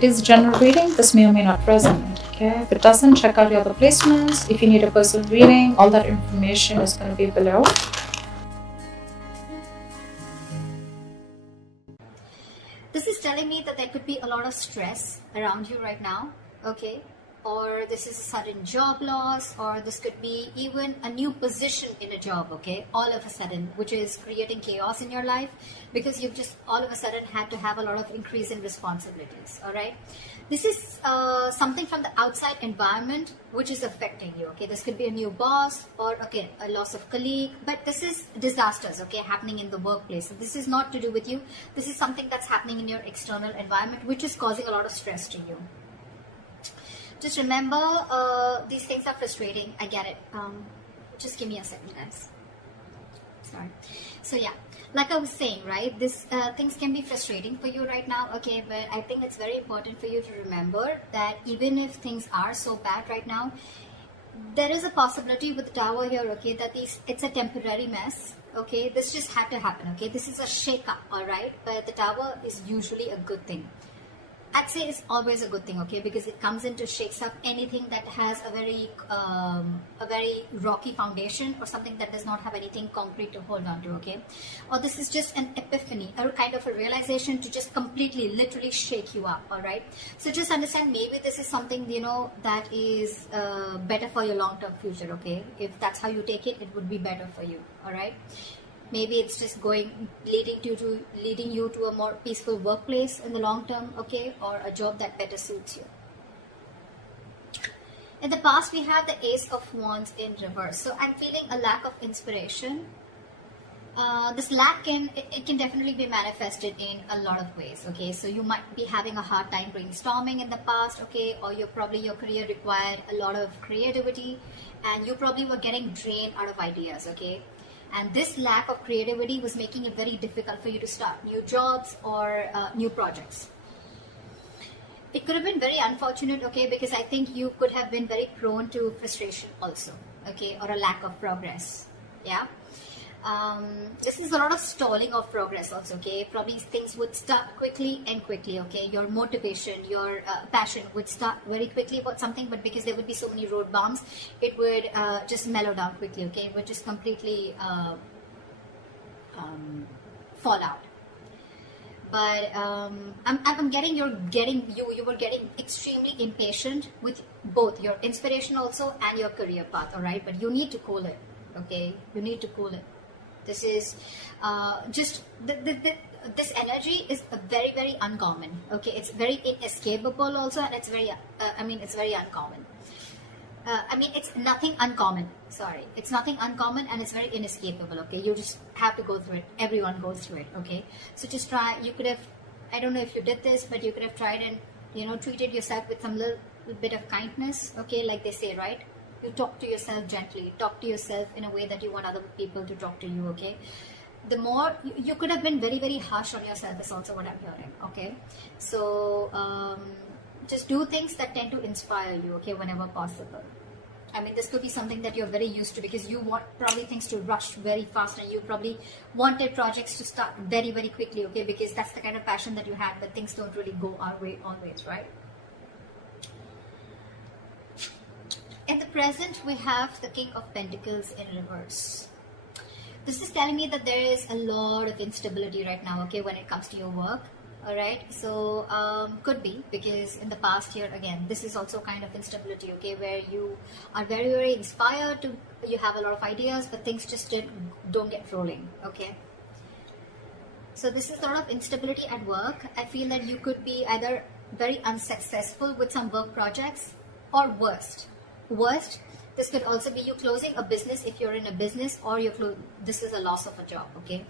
It is general reading. This may or may not resonate. Okay, if it doesn't, check out your other placements. If you need a personal reading, all that information is going to be below. This is telling me that there could be a lot of stress around you right now, okay? Or this is a sudden job loss, or this could be even a new position in a job, okay? All of a sudden, which is creating chaos in your life because you've just all of a sudden had to have a lot of increase in responsibilities, all right? This is something from the outside environment which is affecting you, okay? This could be a new boss or, okay, a loss of colleague, but this is disasters, okay, happening in the workplace. So this is not to do with you. This is something that's happening in your external environment which is causing a lot of stress to you. Just remember, these things are frustrating. I get it. Just give me a second, guys. Sorry. So yeah, like I was saying, right, this things can be frustrating for you right now, okay, but I think it's very important for you to remember that even if things are so bad right now, there is a possibility with the tower here, okay, that it's a temporary mess, okay. This just had to happen, okay. This is a shake-up, all right, but the tower is usually a good thing. I'd say it's always a good thing, okay, because it comes in to shakes up anything that has a very rocky foundation or something that does not have anything concrete to hold on to, okay. Or this is just an epiphany, or kind of a realization to just completely, literally shake you up, all right. So just understand, maybe this is something, you know, that is better for your long-term future, okay. If that's how you take it, it would be better for you, all right. Maybe it's just leading you to a more peaceful workplace in the long term, okay, or a job that better suits you. In the past, we have the Ace of Wands in reverse. So I'm feeling a lack of inspiration. This lack can definitely be manifested in a lot of ways, okay. So you might be having a hard time brainstorming in the past, okay, or your career required a lot of creativity, and you probably were getting drained out of ideas, okay. And this lack of creativity was making it very difficult for you to start new jobs or new projects. It could have been very unfortunate, okay, because I think you could have been very prone to frustration also, okay, or a lack of progress, yeah. This is a lot of stalling of progress also, okay. Probably things would start quickly and quickly, okay. Your motivation, your passion would start very quickly about something, but because there would be so many road bumps, it would just mellow down quickly, okay. It would just completely fall out. But I'm getting you were getting extremely impatient with both your inspiration also and your career path, all right. But you need to cool it, okay. You need to cool it. This is just this energy is very, very uncommon, okay. It's very inescapable also, and it's very it's very uncommon. It's nothing uncommon, sorry, it's nothing uncommon, and it's very inescapable, okay. You just have to go through it. Everyone goes through it, okay. So just try. You could have, I don't know if you did this, but you could have tried and, you know, treated yourself with some little bit of kindness, okay, like they say, right. You talk to yourself gently, talk to yourself in a way that you want other people to talk to you, okay. The more you could have been very, very harsh on yourself is also what I'm hearing, okay. So just do things that tend to inspire you, okay, whenever possible. This could be something that you're very used to, because you want probably things to rush very fast, and you probably wanted projects to start very, very quickly, okay, because that's the kind of passion that you had, but things don't really go our way always, right. In the present, we have the King of Pentacles in reverse. This is telling me that there is a lot of instability right now, okay, when it comes to your work, all right. So could be because in the past year, again, this is also kind of instability, okay, where you are very, very inspired to, you have a lot of ideas, but things just don't get rolling, okay. So this is a lot of instability at work. I feel that you could be either very unsuccessful with some work projects, or worst, this could also be you closing a business if you're in a business, or this is a loss of a job, okay,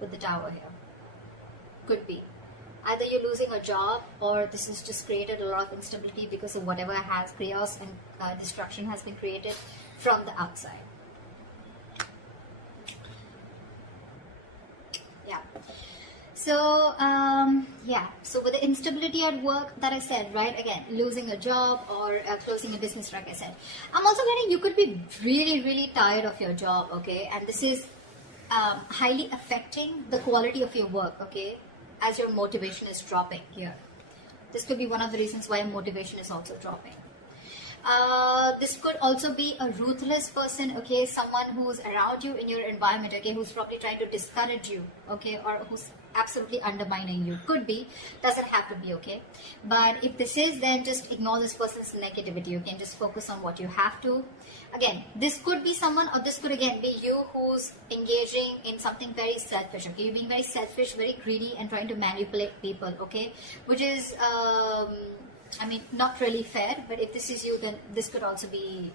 with the tower here. Could be either you're losing a job, or this has just created a lot of instability because of whatever has chaos and destruction has been created from the outside. Yeah. So so with the instability at work that I said, right, again, losing a job or closing a business, like I said, I'm also getting you could be really, really tired of your job, okay, and this is highly affecting the quality of your work, okay, as your motivation is dropping here. This could be one of the reasons why motivation is also dropping. This could also be a ruthless person, okay, someone who's around you in your environment, okay, who's probably trying to discourage you, okay, or who's absolutely undermining you. Could be, doesn't have to be, okay. But if this is, then just ignore this person's negativity, okay, and just focus on what you have to. Again, this could be someone, or this could again be you who's engaging in something very selfish, okay. You're being very selfish, very greedy, and trying to manipulate people, okay, which is not really fair. But if this is you, then this could also be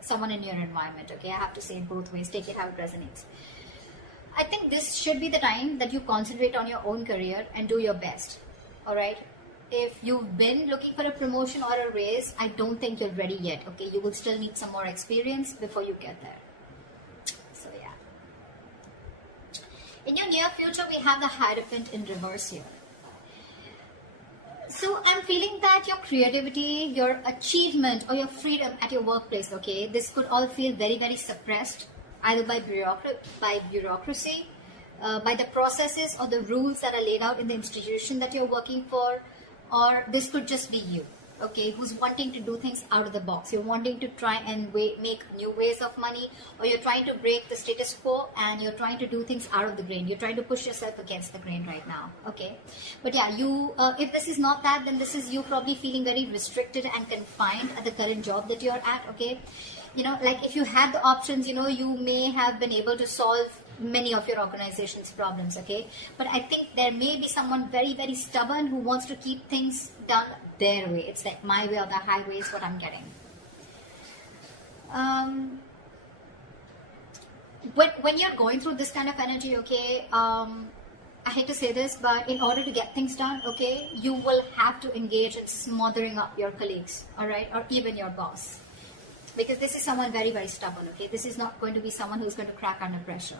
someone in your environment, okay. I have to say it both ways, take it how it resonates. I think this should be the time that you concentrate on your own career and do your best, all right. If you've been looking for a promotion or a raise, I don't think you're ready yet, okay. You will still need some more experience before you get there. So yeah, in your near future we have the Hierophant in reverse here. So I'm feeling that your creativity, your achievement, or your freedom at your workplace, okay, this could all feel very, very suppressed, either by bureaucracy, by the processes or the rules that are laid out in the institution that you're working for, or this could just be you, okay, who's wanting to do things out of the box. You're wanting to try and make new ways of money, or you're trying to break the status quo and you're trying to do things out of the grain. You're trying to push yourself against the grain right now, okay. But yeah, you if this is not that, then this is you probably feeling very restricted and confined at the current job that you're at, okay. You know, like if you had the options, you know, you may have been able to solve many of your organization's problems, okay. But I think there may be someone very, very stubborn who wants to keep things done their way. It's like my way or the highway is what I'm getting. When you're going through this kind of energy, okay, I hate to say this, but in order to get things done, okay, you will have to engage in smothering up your colleagues, all right, or even your boss. Because this is someone very, very stubborn, okay? This is not going to be someone who's going to crack under pressure.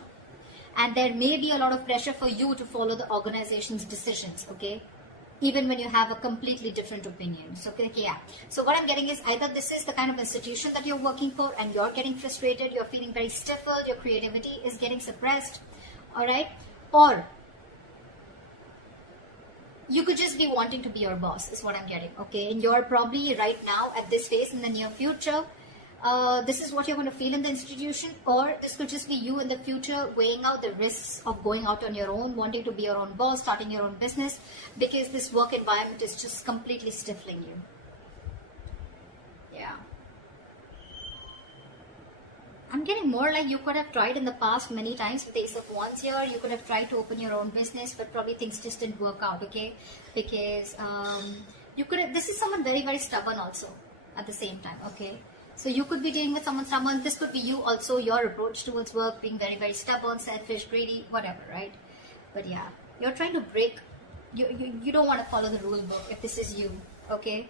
And there may be a lot of pressure for you to follow the organization's decisions, okay? Even when you have a completely different opinion. So, okay, yeah. So what I'm getting is either this is the kind of institution that you're working for and you're getting frustrated, you're feeling very stifled, your creativity is getting suppressed, all right? Or you could just be wanting to be your boss, is what I'm getting, okay? And you're probably right now at this phase in the near future, this is what you're going to feel in the institution, or this could just be you in the future weighing out the risks of going out on your own, wanting to be your own boss, starting your own business, because this work environment is just completely stifling you. Yeah. I'm getting more like you could have tried in the past many times with the Ace of Wands here. You could have tried to open your own business, but probably things just didn't work out, okay? Because you could have, this is someone very, very stubborn also at the same time, okay? So you could be dealing with someone stubborn. This could be you also, your approach towards work being very, very stubborn, selfish, greedy, whatever, right? But yeah, you're trying to break, you don't want to follow the rule book if this is you, okay?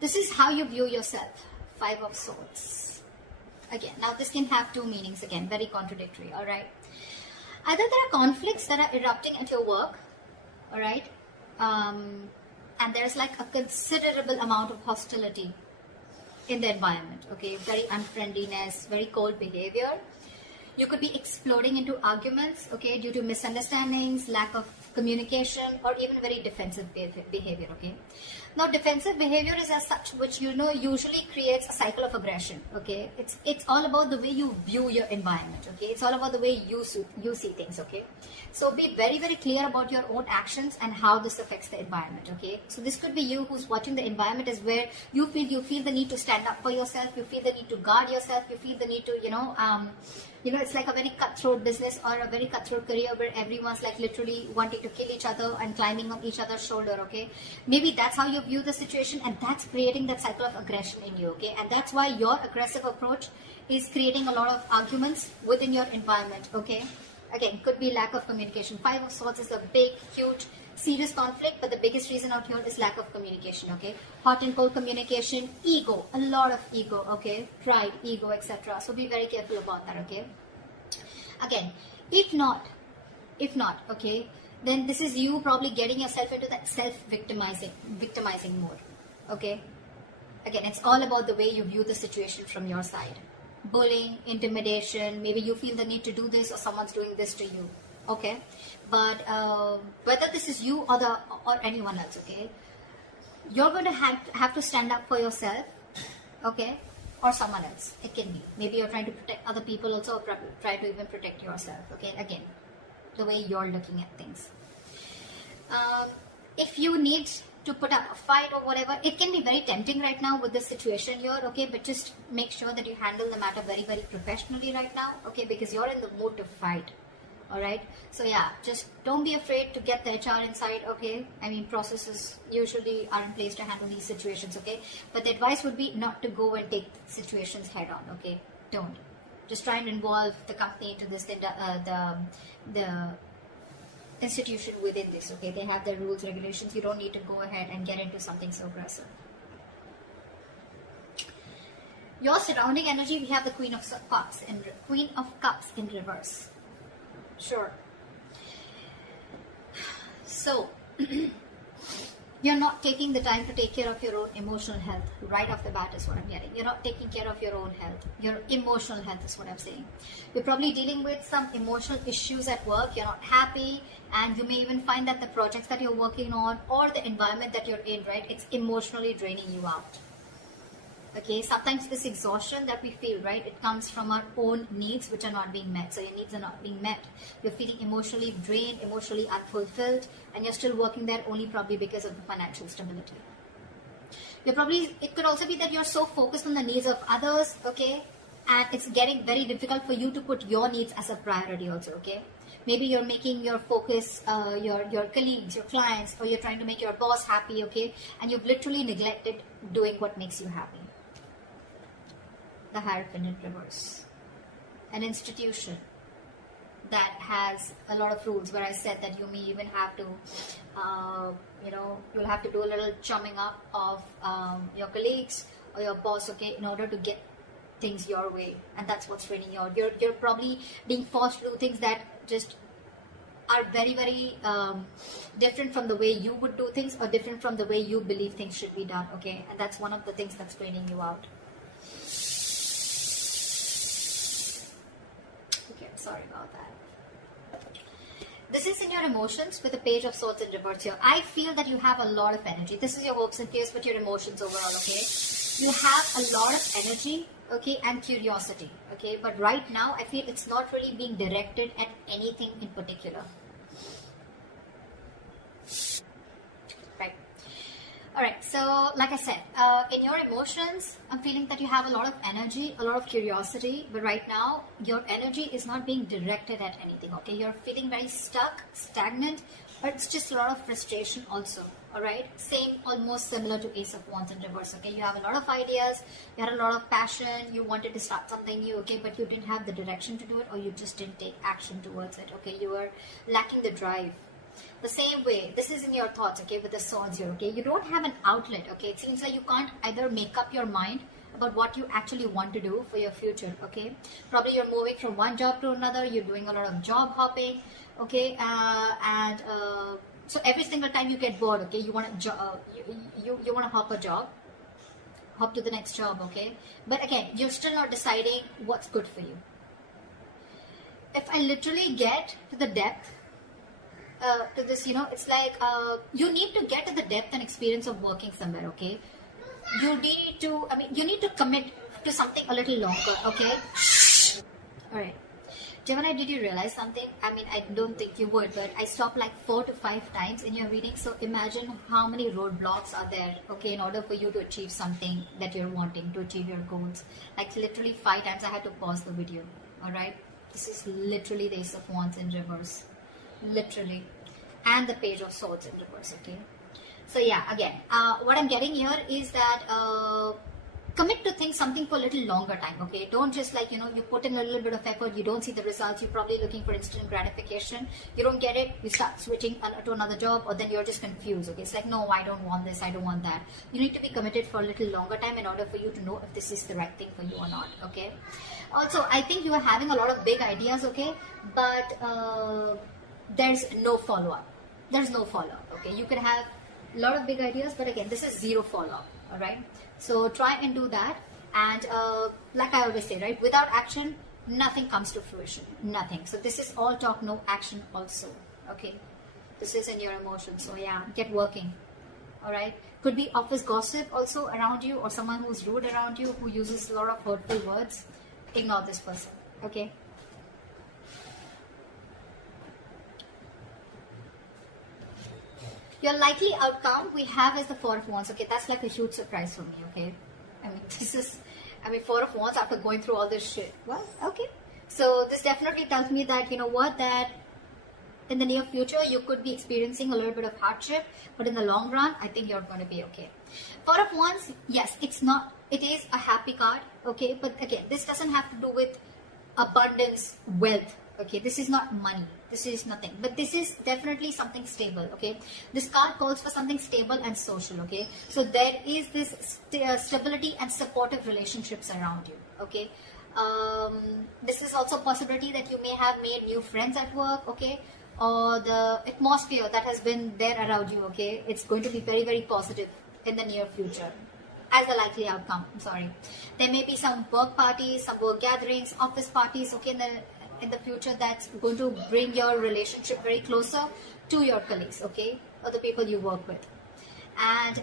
This is how you view yourself. 5 of Swords. Again, now this can have two meanings again, very contradictory, all right? Either there are conflicts that are erupting at your work, all right? And there's like a considerable amount of hostility in the environment, okay? Very unfriendliness, very cold behavior. You could be exploding into arguments, okay, due to misunderstandings, lack of communication, or even very defensive behavior, okay? Now, defensive behavior is as such, which, you know, usually creates a cycle of aggression, okay? It's all about the way you view your environment, okay? It's all about the way you see things, okay? So be very, very clear about your own actions and how this affects the environment, okay? So this could be you who's watching the environment is where you feel the need to stand up for yourself, you feel the need to guard yourself, you feel the need to, it's like a very cutthroat business or a very cutthroat career where everyone's like literally wanting to kill each other and climbing on each other's shoulder, okay? Maybe that's how you view the situation, and that's creating that cycle of aggression in you, okay? And that's why your aggressive approach is creating a lot of arguments within your environment, okay? Again, could be lack of communication. 5 of Swords is a big, huge, serious conflict, but the biggest reason out here is lack of communication, okay? Hot and cold communication, ego, a lot of ego, okay? Pride, ego, etc. So be very careful about that, okay? Again, if not, okay, then this is you probably getting yourself into that victimizing mode, okay? Again, it's all about the way you view the situation from your side. Bullying, intimidation, maybe you feel the need to do this or someone's doing this to you, okay? But whether this is you or anyone else, okay, you're going to have to stand up for yourself, okay, or someone else. It can be maybe you're trying to protect other people also, or try to even protect yourself, okay? Again, the way you're looking at things. If you need to put up a fight or whatever, it can be very tempting right now with this situation here, okay? But just make sure that you handle the matter very, very professionally right now, okay? Because you're in the mood to fight, all right? So yeah, just don't be afraid to get the HR inside, okay? I mean, processes usually are in place to handle these situations, okay? But the advice would be not to go and take situations head on, okay? Don't. Just try and involve the company into this, the institution within this, okay? They have their rules, regulations. You don't need to go ahead and get into something so aggressive. Your surrounding energy, we have the Queen of Cups in reverse. Sure. So you're not taking the time to take care of your own emotional health right off the bat is what I'm getting. You're not taking care of your own health. Your emotional health is what I'm saying. You're probably dealing with some emotional issues at work. You're not happy, and you may even find that the projects that you're working on or the environment that you're in, right, it's emotionally draining you out. Okay, sometimes this exhaustion that we feel, right, it comes from our own needs which are not being met. So your needs are not being met. You're feeling emotionally drained, emotionally unfulfilled, and you're still working there only probably because of the financial stability. It could also be that you're so focused on the needs of others, okay, and it's getting very difficult for you to put your needs as a priority also, okay. Maybe you're making your focus your colleagues, your clients, or you're trying to make your boss happy, okay, and you've literally neglected doing what makes you happy. The Hierophant in reverse. An institution that has a lot of rules, where I said that you may even have to, you'll have to do a little chumming up of your colleagues or your boss, okay, in order to get things your way. And that's what's draining you out. You're probably being forced to do things that just are very, very different from the way you would do things, or different from the way you believe things should be done, okay? And that's one of the things that's draining you out. Okay, I'm sorry about that. This is in your emotions with the Page of Swords in reverse here. I feel that you have a lot of energy. This is your hopes and fears, but your emotions overall, okay? You have a lot of energy, okay, and curiosity, okay? But right now, I feel it's not really being directed at anything in particular. Right. Alright, so like I said, in your emotions, I'm feeling that you have a lot of energy, a lot of curiosity, but right now, your energy is not being directed at anything, okay? You're feeling very stuck, stagnant, but it's just a lot of frustration also, alright? Same, almost similar to Ace of Wands in reverse, okay? You have a lot of ideas, you had a lot of passion, you wanted to start something new, okay? But you didn't have the direction to do it, or you just didn't take action towards it, okay? You were lacking the drive. The same way, this is in your thoughts, okay, with the swords here, okay? You don't have an outlet, okay? It seems like you can't either make up your mind about what you actually want to do for your future, okay? Probably you're moving from one job to another, you're doing a lot of job hopping, okay? So every single time you get bored, okay, you want to you want to hop a job, hop to the next job, okay? But again, you're still not deciding what's good for you. If I literally get to the depth to this, it's like you need to get to the depth and experience of working somewhere, okay? You need to commit to something a little longer, okay? Alright. Gemini, did you realize something? I mean, I don't think you would, but I stopped like 4 to 5 times in your reading. So imagine how many roadblocks are there, okay, in order for you to achieve something that you're wanting, to achieve your goals. Like literally 5 times I had to pause the video, alright? This is literally the Ace of Wands in reverse. Literally. And the Page of Swords in reverse, okay? So yeah, again, what I'm getting here is that commit to things something for a little longer time, okay? Don't just like, you put in a little bit of effort, you don't see the results, you're probably looking for instant gratification, you don't get it, you start switching to another job, or then you're just confused, okay? It's like, no, I don't want this, I don't want that. You need to be committed for a little longer time in order for you to know if this is the right thing for you or not, okay? Also, I think you are having a lot of big ideas, okay? But there's no follow-up. There's no follow-up, okay? You can have a lot of big ideas, but again, this is zero follow-up, alright? So try and do that. And like I always say, right, without action, nothing comes to fruition. Nothing. So this is all talk, no action also. Okay. This is in your emotions. So yeah, get working. Alright. Could be office gossip also around you, or someone who's rude around you, who uses a lot of hurtful words. Ignore this person. Okay. Your likely outcome we have is the Four of Wands. Okay, that's like a huge surprise for me. Okay, I mean, Four of Wands after going through all this shit. Well, okay. So this definitely tells me that, you know what, that in the near future you could be experiencing a little bit of hardship, but in the long run, I think you're going to be okay. Four of Wands, yes, it is a happy card. Okay, but again, this doesn't have to do with abundance, wealth. Okay, this is not money, this is nothing, but this is definitely something stable. Okay, this card calls for something stable and social. Okay, so there is this stability and supportive relationships around you. Okay, this is also a possibility that you may have made new friends at work. Okay, or the atmosphere that has been there around you. Okay, it's going to be very, very positive in the near future as a likely outcome. I'm sorry, there may be some work parties, some work gatherings, office parties. Okay, in the future, that's going to bring your relationship very closer to your colleagues, okay, or the people you work with. And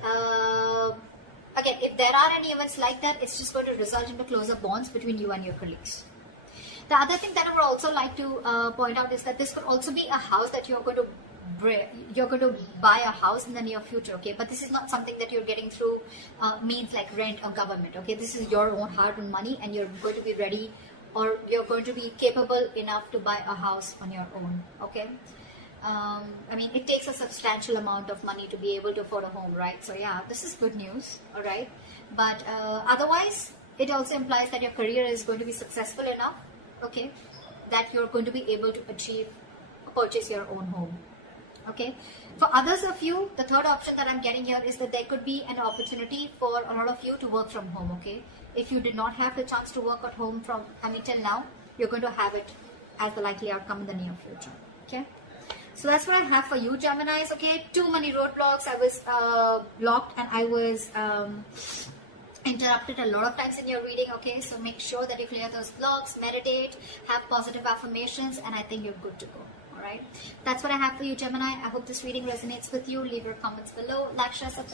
again, if there are any events like that, it's just going to result into closer bonds between you and your colleagues. The other thing that I would also like to point out is that this could also be a house that you're going to buy a house in the near future. Okay, but this is not something that you're getting through means like rent or government. Okay, this is your own hard-earned money, and you're going to be ready, or you're going to be capable enough to buy a house on your own. Okay, I mean, it takes a substantial amount of money to be able to afford a home, right? So yeah, this is good news. All right, but otherwise, it also implies that your career is going to be successful enough. Okay, that you're going to be able to purchase your own home. Okay, for others of you, the third option that I'm getting here is that there could be an opportunity for a lot of you to work from home. Okay, if you did not have the chance to work at home till now, you're going to have it as the likely outcome in the near future. Okay, so that's what I have for you, Geminis. Okay, too many roadblocks. I was blocked, and I was interrupted a lot of times in your reading. Okay, so make sure that you clear those blocks, meditate, have positive affirmations, and I think you're good to go. Alright, that's what I have for you, Gemini. I hope this reading resonates with you. Leave your comments below, like, share, subscribe.